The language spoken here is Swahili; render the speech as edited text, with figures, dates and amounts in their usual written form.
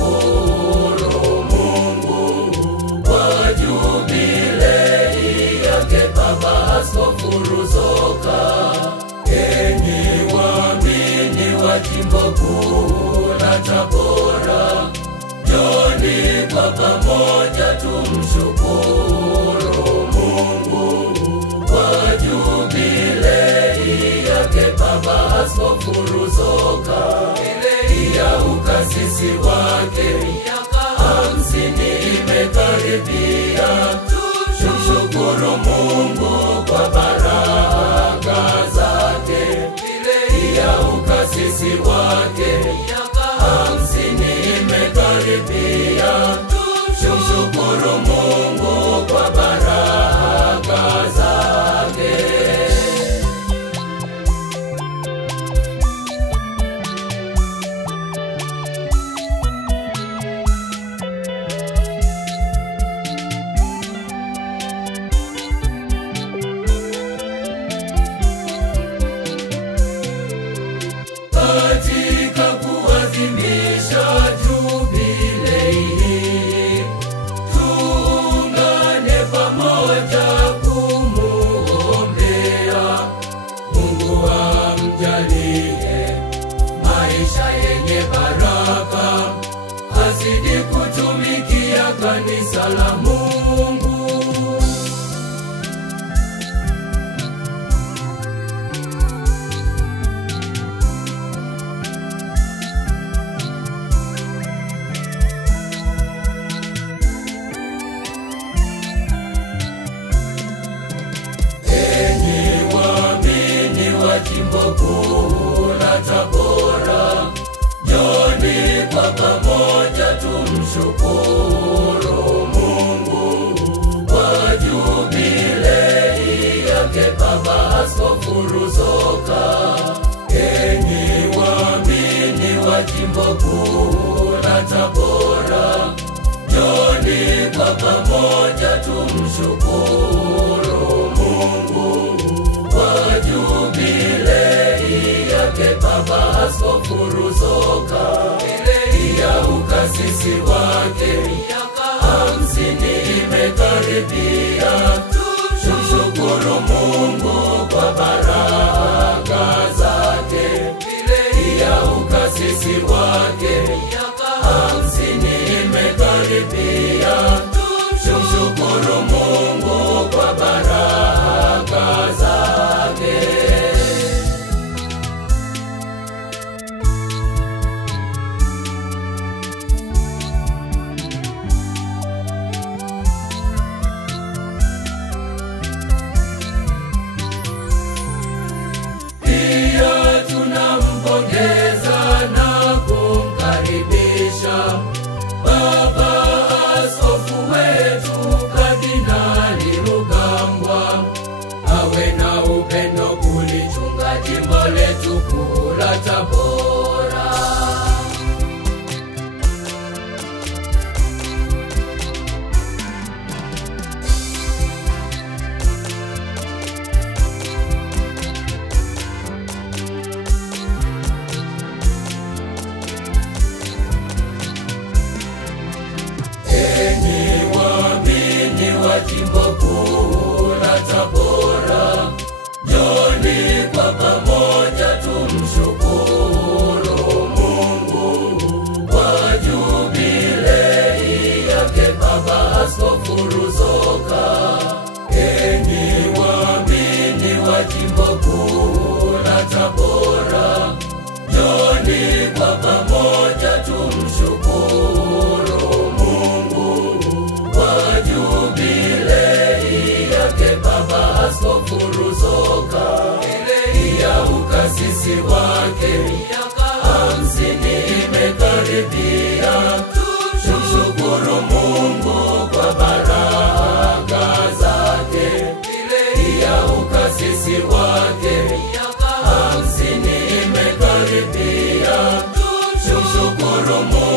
tumshukuru Mungu kwa jubilei yake Baba Askofu Ruzoka. Enyi waamini wa jimbo kuu la Tabora, njoni kwa pamoja tumshukuru Mungu kwa jubilei yake Baba Askofu Ruzoka. Jubilei ya ukasisi wake miaka 50 imekaribia. Tumshukuru Mungu kwa baraka zake. Jubilei ya ukasisi wake miaka 50 imekaribia. Tumshukuru Mungu kwa baraka zake. Katika kuadhimisha jubilei, tuungane pamoja kumuombea Mungu amjalie maisha yenye baraka, azidi kutumikia kanisa la Mungu. Jimbo kuu la Tabora, njoni kwa pamoja tumshukuru Mungu kwa jubilei yake Baba Askofu Ruzoka. Enyi waamini wa jimbo kuu la Tabora, njoni kwa pamoja tumshukuru Mungu kwa jubilei yake Baba Askofu Ruzoka. Jubilei ya ukasisi wake miaka 50 imekaribia. Tumshukuru Mungu kwa baraka zake. Jubilei ya ukasisi wake miaka 50 imekaribia. Tumshukuru Mungu kwa baraka zake. Pia tunampongeza na kumkaribisha Baba Askofu wetu Kardinali Rugambwa, awe na upendo kulichunga jimbo letu kuu la Tabora. Enyi waamini wa jimbo kuu la Tabora, njoni kwa pamoja tumshukuru Mungu kwa jubilei yake Baba Askofu Ruzoka. Enyi waamini wa jimbo kuu la Tabora, njoni kwa pamoja tumshukuru Mungu kwa jubilei yake Baba Askofu Ruzoka. Jubilei ya ukasisi wake miaka 50 imekaribia. Tumshukuru Mungu kwa baraka zake. Jubilei ya ukasisi wake miaka 50 imekaribia. Tumshukuru Mungu